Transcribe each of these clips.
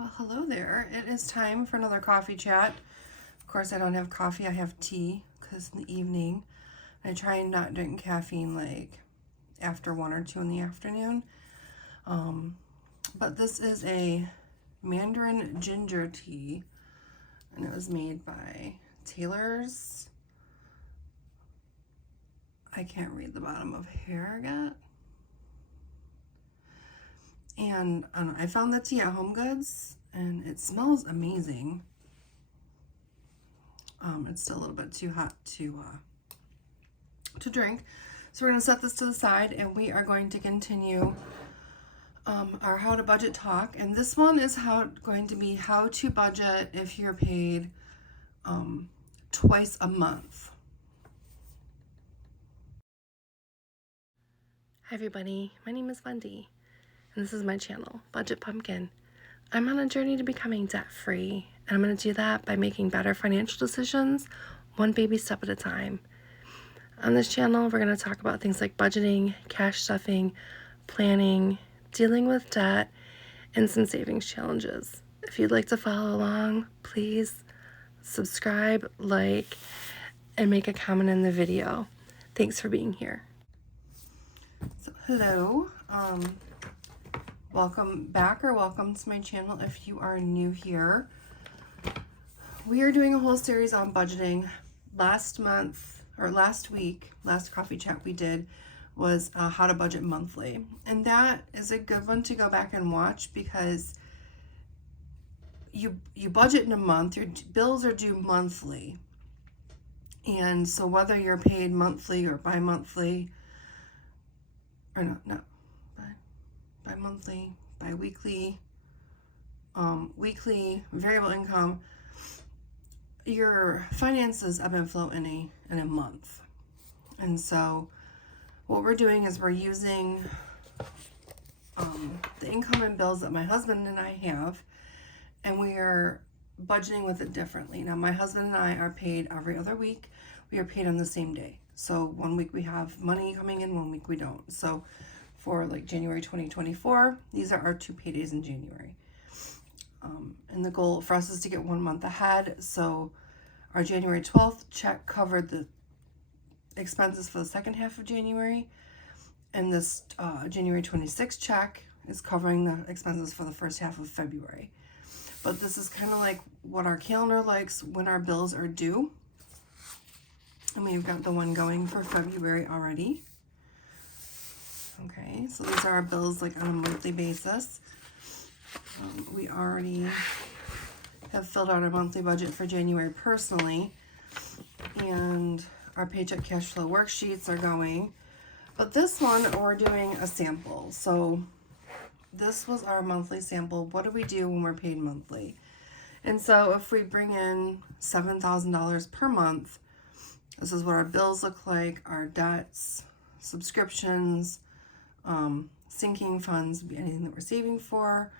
Well, hello there. It is time for another coffee chat. Of course, I don't have coffee. I have tea because in the evening, I try and not drink caffeine like after 1 or 2 in the afternoon. But this is a Mandarin ginger tea, and it was made by Taylor's. I can't read the bottom of Harrogate. And I found the tea at Home Goods, and it smells amazing. It's still a little bit too hot to drink. So we're going to set this to the side, and we are going to continue our how to budget talk. And this one is going to be how to budget if you're paid twice a month. Hi everybody, my name is Wendy, and this is my channel, Budget Pumpkin. I'm on a journey to becoming debt-free, and I'm going to do that by making better financial decisions, one baby step at a time. On this channel, we're going to talk about things like budgeting, cash stuffing, planning, dealing with debt, and some savings challenges. If you'd like to follow along, please subscribe, like, and make a comment in the video. Thanks for being here. So, hello. Welcome back, or welcome to my channel if you are new here. We are doing a whole series on budgeting. Last coffee chat we did was how to budget monthly. And that is a good one to go back and watch, because you budget in a month, your bills are due monthly. And so whether you're paid monthly or bi-monthly, or not bi-monthly, bi-weekly, weekly, variable income, your finances ebb and flow in a month. And so what we're doing is we're using the income and bills that my husband and I have, and we are budgeting with it differently. Now, my husband and I are paid every other week. We are paid on the same day. So 1 week we have money coming in, 1 week we don't. So for like January 2024, these are our 2 paydays in January. And the goal for us is to get 1 month ahead. So our January 12th check covered the expenses for the second half of January. And this January 26th check is covering the expenses for the first half of February. But this is kind of like what our calendar likes when our bills are due. And we've got the one going for February already. Okay, so these are our bills like on a monthly basis. We already have filled out our monthly budget for January personally, and our paycheck cash flow worksheets are going. But this one, we're doing a sample. So this was our monthly sample. What do we do when we're paid monthly? And so if we bring in $7,000 per month, this is what our bills look like, our debts, subscriptions, sinking funds, anything that we're saving for,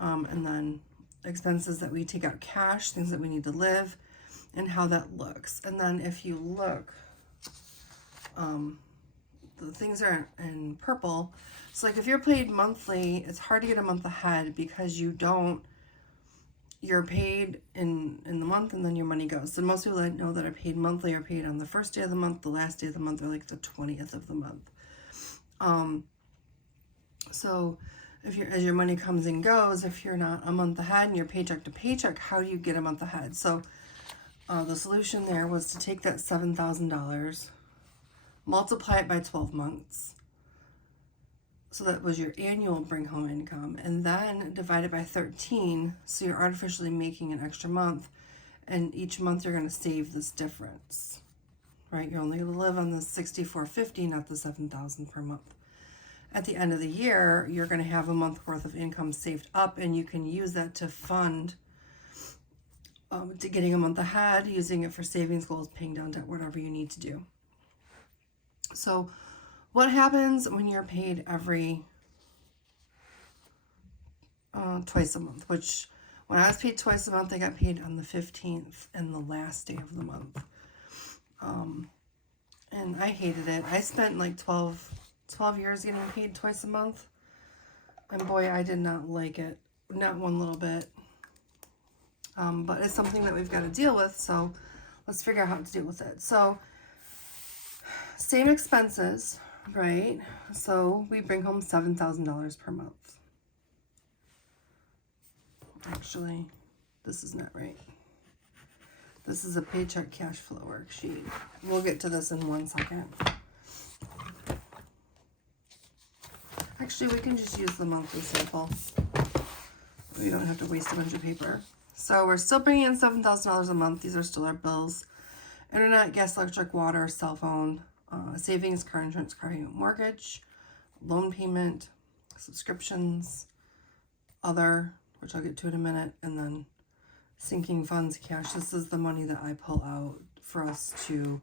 and then expenses that we take out cash, things that we need to live, and how that looks. And then if you look, the things are in purple. So like if you're paid monthly, it's hard to get a month ahead because you're paid in the month and then your money goes. So most people I know that are paid monthly are paid on the first day of the month, the last day of the month, or like the 20th of the month. So as your money comes and goes, if you're not a month ahead and you're paycheck to paycheck, how do you get a month ahead? So the solution there was to take that $7,000, multiply it by 12 months. So that was your annual bring home income, and then divide it by 13. So you're artificially making an extra month, and each month you're going to save this difference, right? You're only going to live on the $6,450, not the $7,000 per month. At the end of the year, you're going to have a month worth of income saved up, and you can use that to fund to getting a month ahead, using it for savings goals, paying down debt, whatever you need to do. So what happens when you're paid every twice a month? Which when I was paid twice a month, I got paid on the 15th and the last day of the month. And I hated it. I spent like 12 years getting paid twice a month. And boy, I did not like it. Not one little bit. But it's something that we've got to deal with, so let's figure out how to deal with it. So, same expenses, right? So, we bring home $7,000 per month. Actually, this is not right. This is a paycheck cash flow worksheet. We'll get to this in 1 second. Actually, we can just use the monthly sample. We don't have to waste a bunch of paper. So we're still bringing in $7,000 a month. These are still our bills. Internet, gas, electric, water, cell phone, savings, car insurance, car payment, mortgage, loan payment, subscriptions, other, which I'll get to in a minute, and then sinking funds, cash. This is the money that I pull out for us to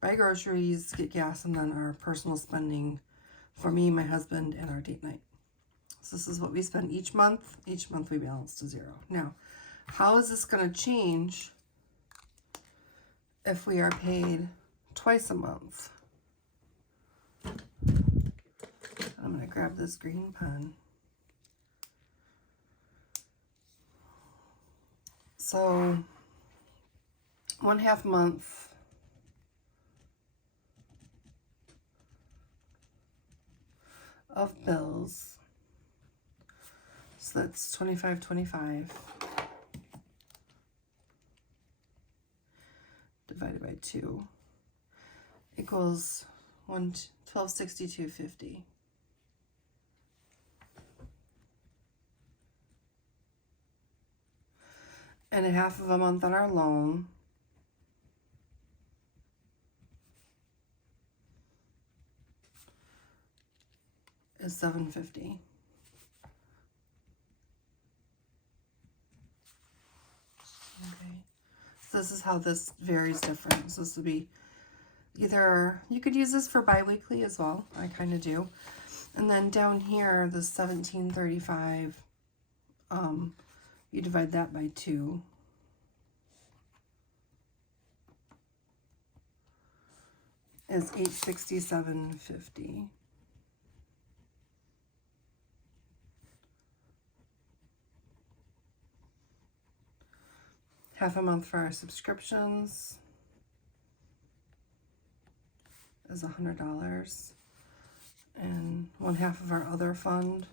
buy groceries, get gas, and then our personal spending for me, my husband, and our date night. So this is what we spend each month. Each month we balance to zero. Now, how is this going to change if we are paid twice a month? I'm going to grab this green pen. So, 1/2 month of bills. So that's $25.25 divided by 2 equals $1262.50. And 1/2 of a month on our loan is $750. Okay. So this is how this varies different. So this would be either, you could use this for bi-weekly as well. I kind of do. And then down here, the $17.35, you divide that by 2. Is $867.50. Half a month for our subscriptions is $100. And 1/2 of our other fund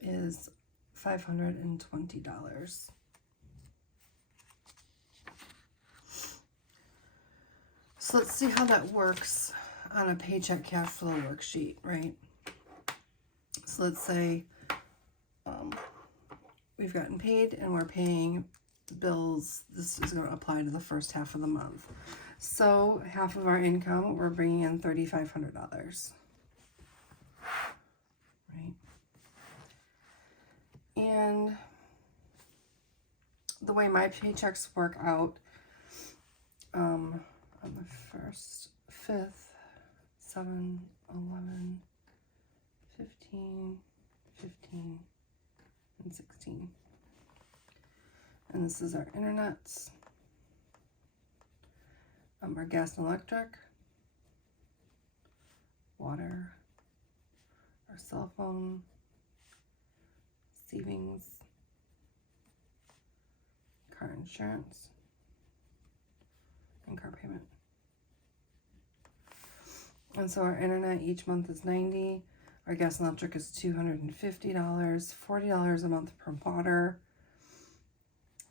is $520. So let's see how that works on a paycheck cash flow worksheet, right? So let's say we've gotten paid and we're paying bills. This is going to apply to the first half of the month. So 1/2 of our income, we're bringing in $3,500, right? And the way my paychecks work out, on the 1st, 5th, 7, 11, 15, 15, and 16. And this is our internet, our gas and electric, water, our cell phone, savings, car insurance, and car payment. And so our internet each month is $90. Our gas and electric is $250, $40 a month per water,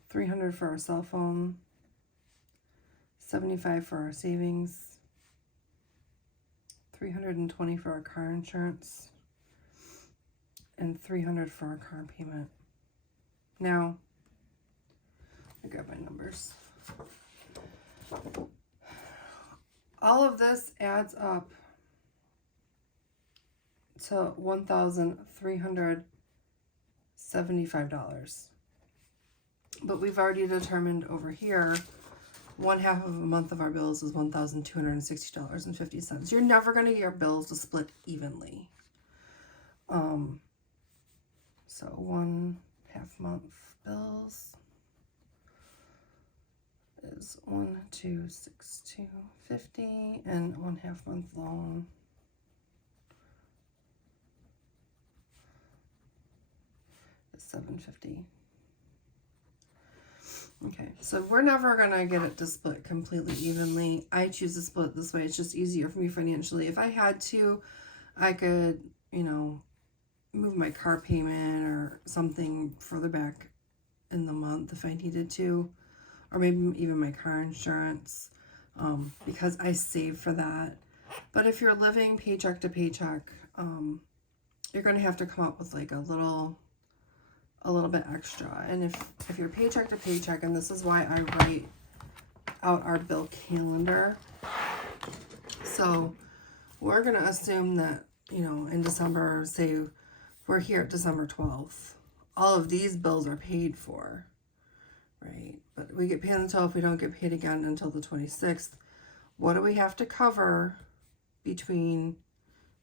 $300 for our cell phone, $75 for our savings, $320 for our car insurance, and $300 for our car payment. Now, I grab my numbers. All of this adds up to $1,375. But we've already determined over here, 1/2 of a month of our bills is $1,260.50. You're never going to get your bills to split evenly. So 1/2 month bills is $1,262.50, and 1/2 month loan $750. Okay, so we're never gonna get it to split completely evenly. I choose to split this way. It's just easier for me financially. If I had to, I could, you know, move my car payment or something further back in the month if I needed to, or maybe even my car insurance, because I save for that. But if you're living paycheck to paycheck, you're gonna have to come up with like a little bit extra. And if you're paycheck to paycheck, and this is why I write out our bill calendar. So we're gonna assume that, you know, in December, say we're here at December 12th, all of these bills are paid for, right? But we get paid on the 12th, we don't get paid again until the 26th. What do we have to cover between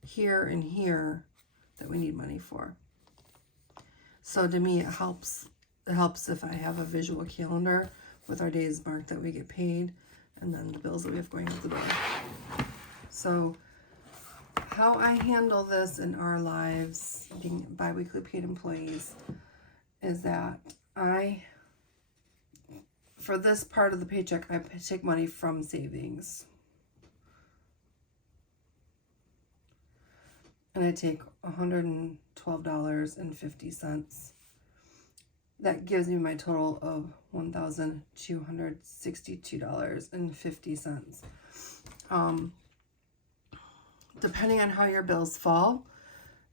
here and here that we need money for? So to me, it helps if I have a visual calendar with our days marked that we get paid and then the bills that we have going out the door. So how I handle this in our lives, being bi-weekly paid employees, is that for this part of the paycheck, I take money from savings. And I take $112.50. That gives me my total of $1,262.50. Depending on how your bills fall,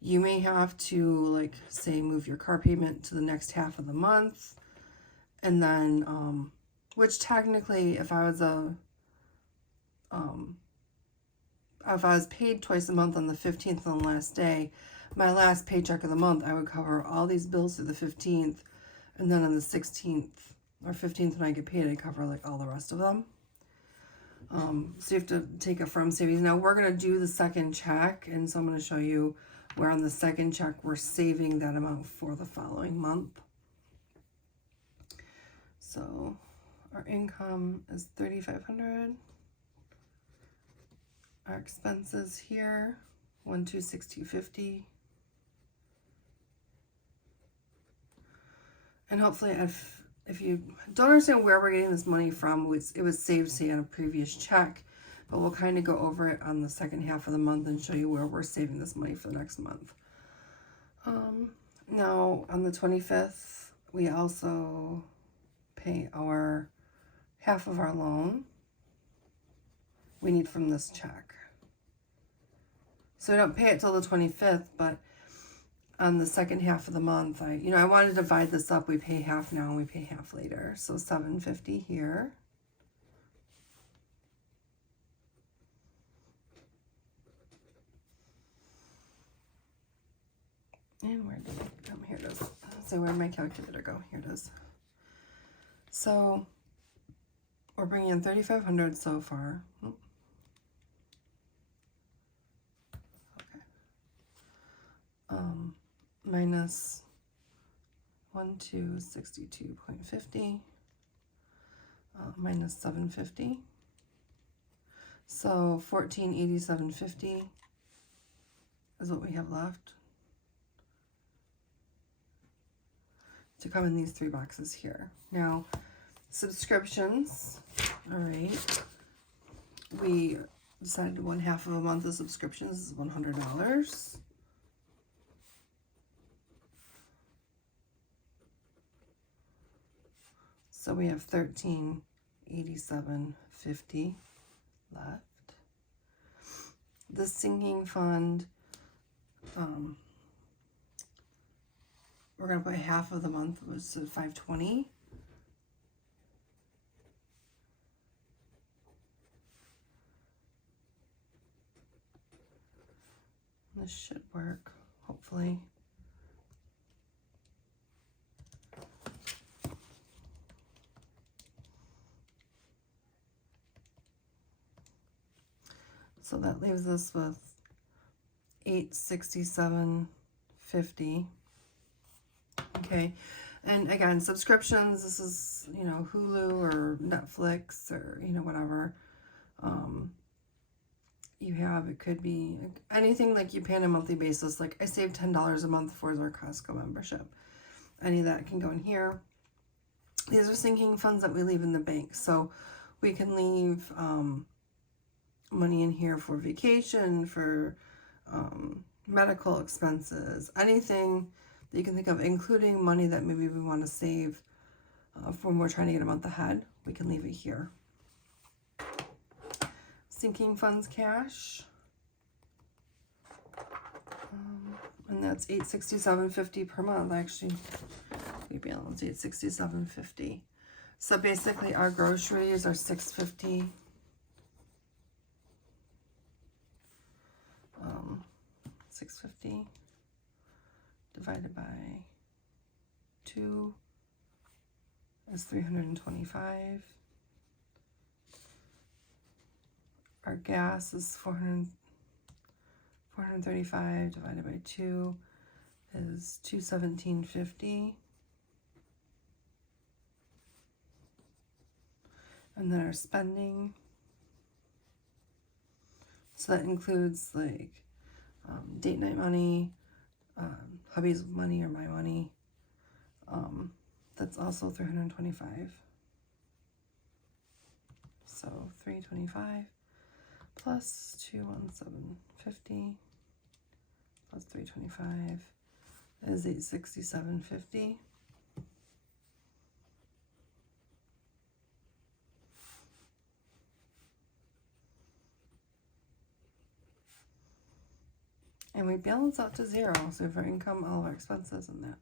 you may have to, like, say, move your car payment to the next half of the month. And then, which technically, if I was paid twice a month on the 15th on the last day, my last paycheck of the month, I would cover all these bills through the 15th, and then on the 16th or 15th when I get paid, I cover like all the rest of them. So you have to take it from savings. Now we're going to do the second check, and so I'm going to show you where on the second check we're saving that amount for the following month. So our income is $3,500. Our expenses here, $1,262.50. And hopefully, if you don't understand where we're getting this money from, it was saved, say, on a previous check, but we'll kind of go over it on the second half of the month and show you where we're saving this money for the next month. Now, on the 25th, we also pay our half of our loan we need from this check. So we don't pay it till the 25th, but on the second half of the month, I want to divide this up. We pay half now and we pay half later. So $750 here. And where did it come? Here it is. So where'd my calculator go? Here it is. So we're bringing in $3,500 so far. Minus 1,262.50 minus 750. So 1,487.50 is what we have left to come in these three boxes here. Now, subscriptions. All right. We decided 1/2 of a month of subscriptions is $100. So we have $1,387.50 left. The sinking fund, we're going to put half of the month, was $520. This should work, hopefully. So that leaves us with $867.50. Okay, and again, subscriptions, this is, Hulu or Netflix or, whatever. You have, it could be anything like you pay on a monthly basis. Like I save $10 a month for our Costco membership. Any of that can go in here. These are sinking funds that we leave in the bank. So we can leave money in here for vacation, for medical expenses, anything that you can think of, including money that maybe we want to save when we're trying to get a month ahead. We can leave it here. Sinking funds cash. And that's $867.50 per month. Actually, we balance $867.50. So basically, our groceries are $650. $650 divided by 2 is $325. Our gas is $435 divided by 2 is $217.50. And then our spending, so that includes like date night money, hubby's money or my money. That's also $325. So $325 plus $217.50 plus $325 is $867.50. And we balance out to zero. So if our income, all our expenses and that.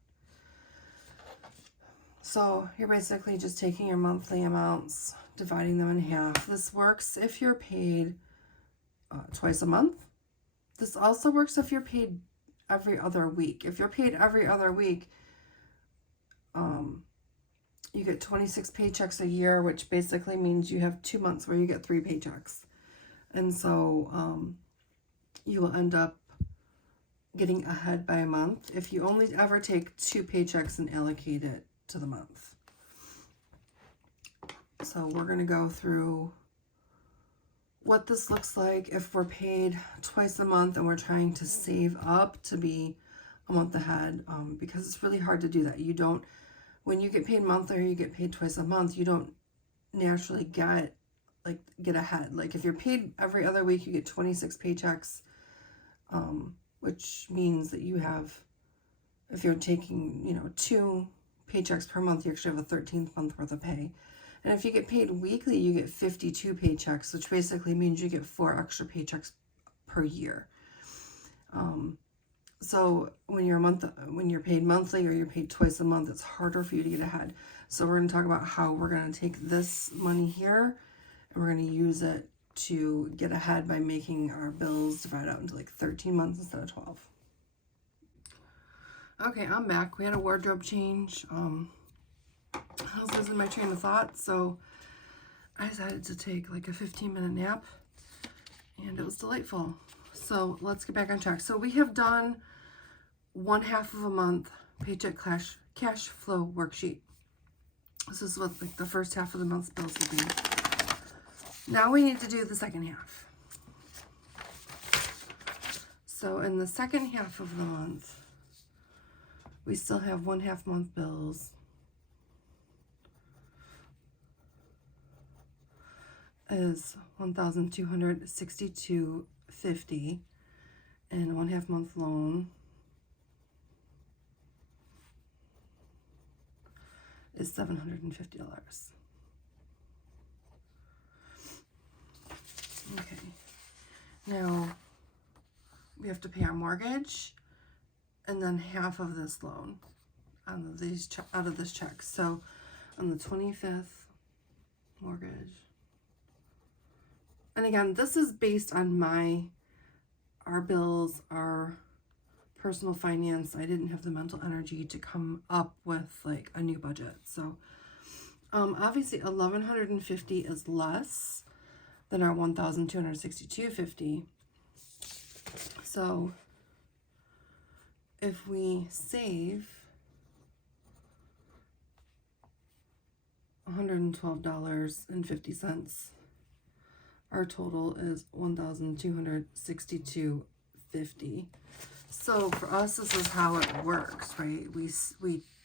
So you're basically just taking your monthly amounts, dividing them in half. This works if you're paid twice a month. This also works if you're paid every other week. If you're paid every other week, you get 26 paychecks a year, which basically means you have 2 months where you get 3 paychecks. And so you will end up getting ahead by a month if you only ever take 2 paychecks and allocate it to the month. So we're going to go through what this looks like if we're paid twice a month and we're trying to save up to be a month ahead, because it's really hard to do that. You don't, when you get paid monthly or you get paid twice a month, you don't naturally get ahead. Like if you're paid every other week, you get 26 paychecks, which means that you have, if you're taking, 2 paychecks per month, you actually have a 13th month worth of pay. And if you get paid weekly, you get 52 paychecks, which basically means you get 4 extra paychecks per year. So when you're paid monthly or you're paid twice a month, it's harder for you to get ahead. So we're going to talk about how we're going to take this money here and we're going to use it to get ahead by making our bills divide out into like 13 months instead of 12. Okay, I'm back. We had a wardrobe change. I was losing my train of thought, so I decided to take like a 15-minute nap, and it was delightful. So let's get back on track. So we have done 1/2 of a month paycheck cash flow worksheet. This is what like the first half of the month's bills will be. Now we need to do the second half. So in the second half of the month, we still have 1/2 month bills. Is $1,262.50, and 1/2 month loan is $750. Okay, now we have to pay our mortgage and then half of this loan out of this check. So on the 25th, mortgage. And again, this is based on our bills, our personal finance. I didn't have the mental energy to come up with like a new budget. So obviously $1,150 is less than our $1,262.50. So if we save $112.50, our total is $1,262.50. So for us, this is how it works, right? We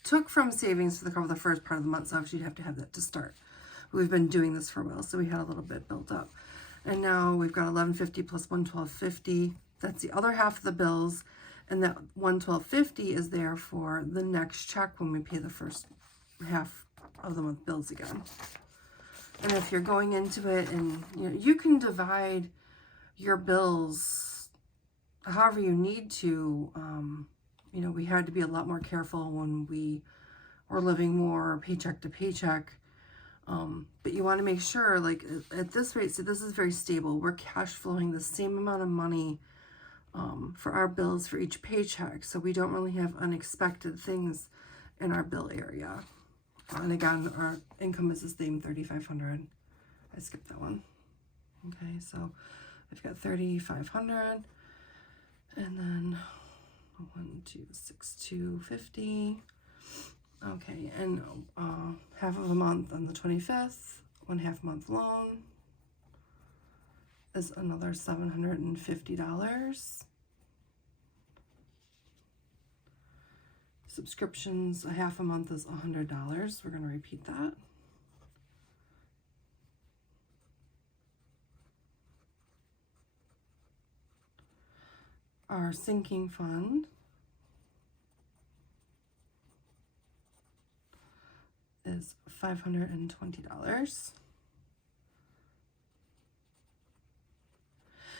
took from savings to cover the first part of the month, so obviously you'd have to have that to start. We've been doing this for a while, so we had a little bit built up. And now we've got $11.50 plus $112.50. That's the other half of the bills. And that $112.50 is there for the next check when we pay the first half of the month bills again. And if you're going into it, and you can divide your bills however you need to. We had to be a lot more careful when we were living more paycheck to paycheck. But you want to make sure, like at this rate, so this is very stable. We're cash flowing the same amount of money for our bills for each paycheck. So we don't really have unexpected things in our bill area. And again, our income is the same, $3,500. I skipped that one. Okay, so I've got $3,500, and then 1,262.50. Okay, and half of a month on the 25th, 1/2 month loan is another $750. Subscriptions, a half a month is $100. We're going to repeat that. Our sinking fund is $520.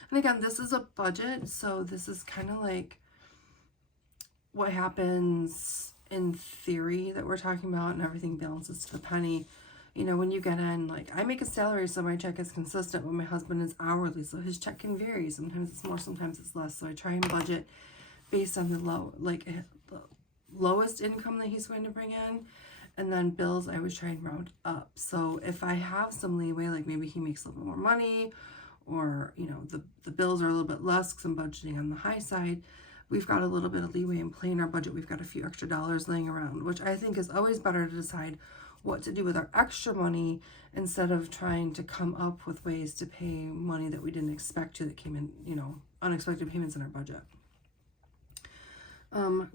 And again, this is a budget, so this is kind of like what happens in theory that we're talking about, and everything balances to the penny. When you get in, like I make a salary, so my check is consistent, but my husband is hourly, so his check can vary. Sometimes it's more, sometimes it's less. So I try and budget based on the lowest income that he's going to bring in. And then bills, I always try and round up. So if I have some leeway, like maybe he makes a little bit more money, or the bills are a little bit less because I'm budgeting on the high side, we've got a little bit of leeway in playing our budget. We've got a few extra dollars laying around, which I think is always better to decide what to do with our extra money instead of trying to come up with ways to pay money that we didn't expect that came in, unexpected payments in our budget.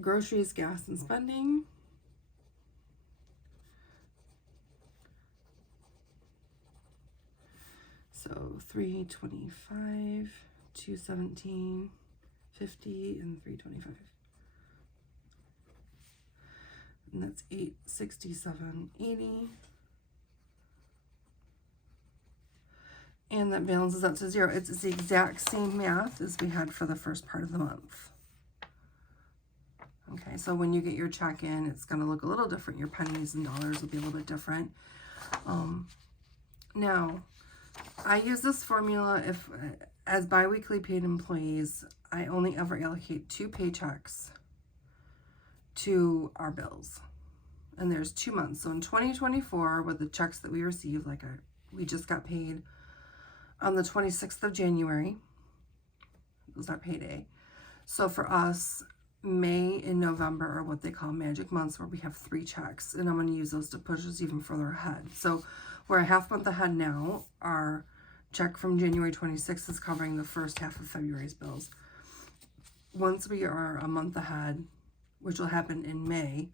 Groceries, gas, and spending. So $325, $217, $50, and $325. And that's $867.80. And that balances out to zero. It's the exact same math as we had for the first part of the month. Okay, so when you get your check in, it's going to look a little different. Your pennies and dollars will be a little bit different. Now, I use this formula if, as biweekly paid employees, I only ever allocate 2 paychecks to our bills. And there's 2 months. So in 2024, with the checks that we received, we just got paid on the 26th of January. It was our payday. So for us, May and November are what they call magic months, where we have 3 checks. And I'm going to use those to push us even further ahead. So we're a half month ahead now. Our check from January 26th is covering the first half of February's bills. Once we are a month ahead, which will happen in May,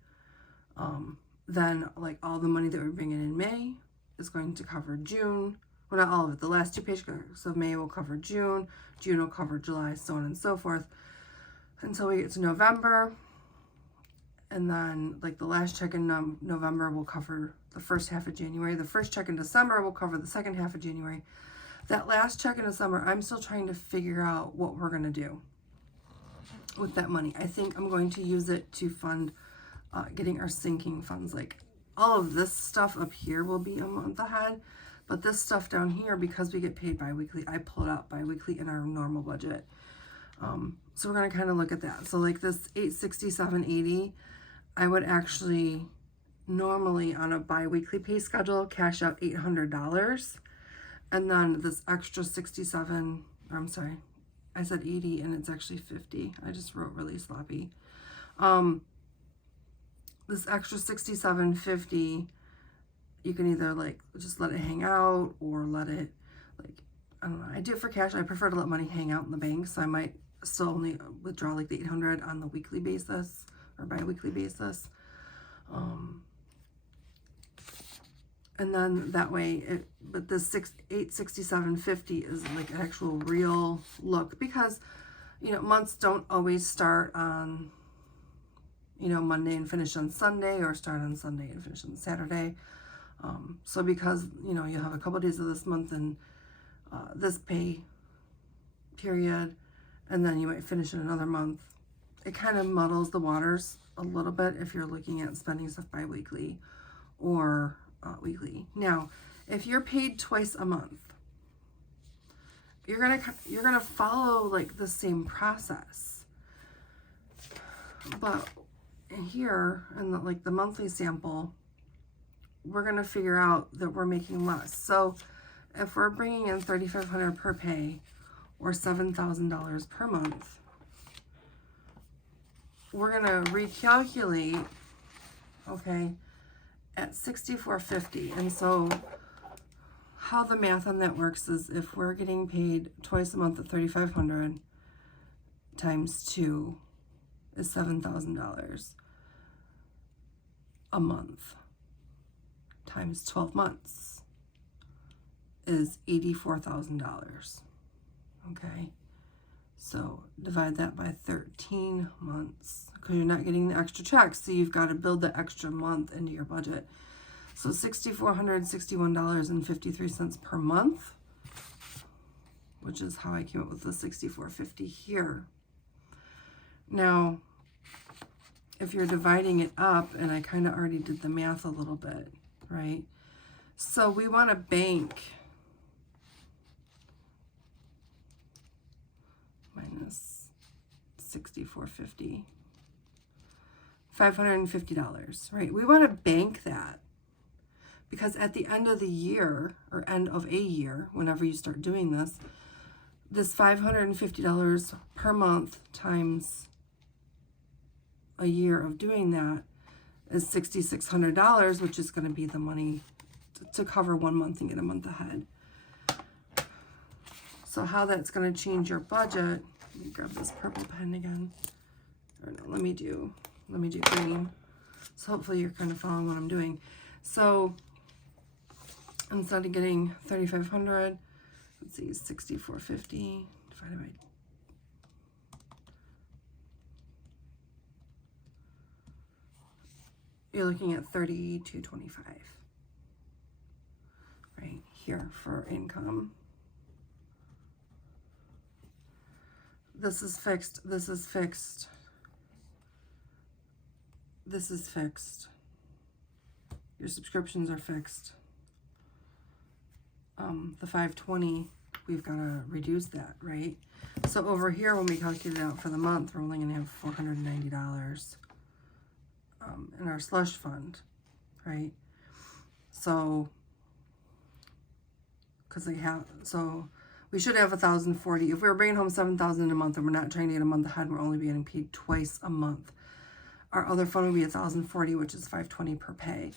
then all the money that we're bringing in May is going to cover June. Well, not all of it. The last 2 paychecks of May will cover June. June will cover July, so on and so forth, until we get to November. And then the last check in November will cover the first half of January. The first check in December will cover the second half of January. That last check in December, I'm still trying to figure out what we're going to do with that money. I think I'm going to use it to fund getting our sinking funds. All of this stuff up here will be a month ahead, but this stuff down here, because we get paid bi-weekly, I pull it out bi-weekly in our normal budget. So we're going to kind of look at that. So this $867.80, I would actually normally on a bi-weekly pay schedule cash out $800. And then this extra 67, I'm sorry, I said 80 and it's actually 50. I just wrote really sloppy. This extra 67.50, you can either just let it hang out or let it I don't know. I do it for cash. I prefer to let money hang out in the bank, so I might still only withdraw the $800 on the weekly basis or bi-weekly basis. And then that way, but this 867.50 is like an actual real look, because, you know, months don't always start on, you know, Monday and finish on Sunday, or start on Sunday and finish on Saturday. So because, you know, you have a couple days of this month and this pay period, and then you might finish in another month, it kind of muddles the waters a little bit if you're looking at spending stuff bi-weekly or weekly. Now, if you're paid twice a month, you're gonna follow like the same process. But here in the, like the monthly sample, we're gonna figure out that we're making less. So if we're bringing in $3,500 per pay, or $7,000 per month, we're gonna recalculate, okay, at $6,450. And so how the math on that works is, if we're getting paid twice a month at $3,500 times 2 is $7,000 a month, times 12 months is $84,000. Okay, so divide that by 13 months, because you're not getting the extra checks, so you've got to build the extra month into your budget. So $6,461.53 per month, which is how I came up with the $6,450 here. Now, if you're dividing it up, and I kind of already did the math a little bit, right? So we want to bank minus $6,450, $550, right? We want to bank that, because at the end of the year, or end of a year, whenever you start doing this, this $550 per month times a year of doing that is $6,600, which is going to be the money to cover 1 month and get a month ahead. So how that's going to change your budget, let me grab this purple pen again. Or no, let me do green. So hopefully you're kind of following what I'm doing. So instead of getting $3,500, let's see, $6,450 divided by, you're looking at $3,225 right here for income. This is fixed, this is fixed, this is fixed. Your subscriptions are fixed. The 520, we've got to reduce that, right? So over here, when we calculate it out for the month, we're only going to have $490 in our slush fund, right? So, because we should have 1,040. If we were bringing home 7,000 a month and we're not trying to get a month ahead, we're only being paid twice a month. Our other fund would be 1,040, which is $520 per pay.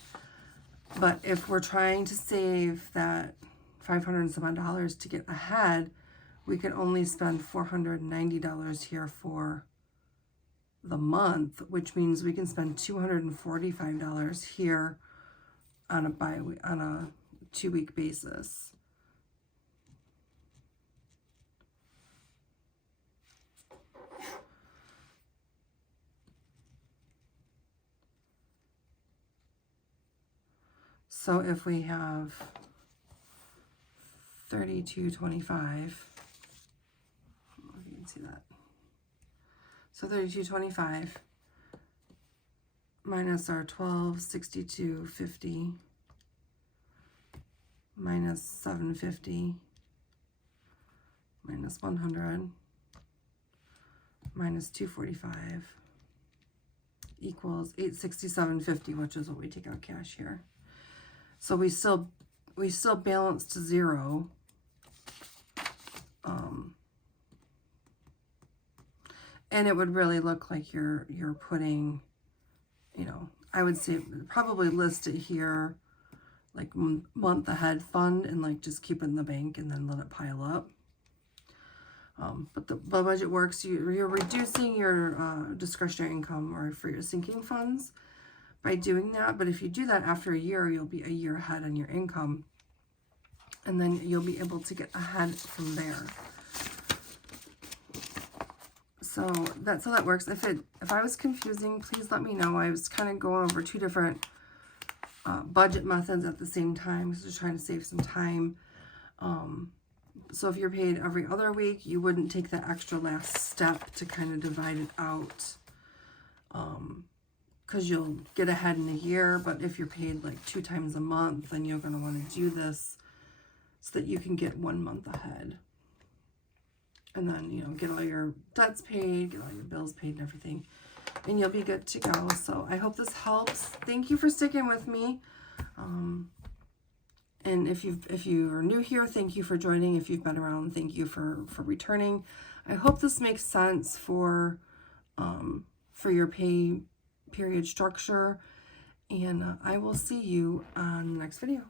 But if we're trying to save that $500 and some odd dollars to get ahead, we can only spend $490 here for the month, which means we can spend $245 here on a 2-week basis. So if we have 3225, I don't know if you can see that. So 3225 minus our 1262.50 minus 750 minus 100 minus 245 equals 867.50, which is what we take out cash here. So we still balance to zero. And it would really look like you're putting, you know, I would say probably list it here like month ahead fund, and like just keep it in the bank and then let it pile up. But the budget works. You're reducing your discretionary income, or for your sinking funds, by doing that. But if you do that after a year, you'll be a year ahead on your income. And then you'll be able to get ahead from there. So that's how that works. If I was confusing, please let me know. I was kind of going over two different budget methods at the same time, because just trying to save some time. So if you're paid every other week, you wouldn't take that extra last step to kind of divide it out, because you'll get ahead in a year. But if you're paid like 2 times a month, then you're going to want to do this so that you can get 1 month ahead. And then, you know, get all your debts paid, get all your bills paid and everything, and you'll be good to go. So I hope this helps. Thank you for sticking with me. And if you are new here, thank you for joining. If you've been around, thank you for returning. I hope this makes sense for your pay period structure. And I will see you on the next video.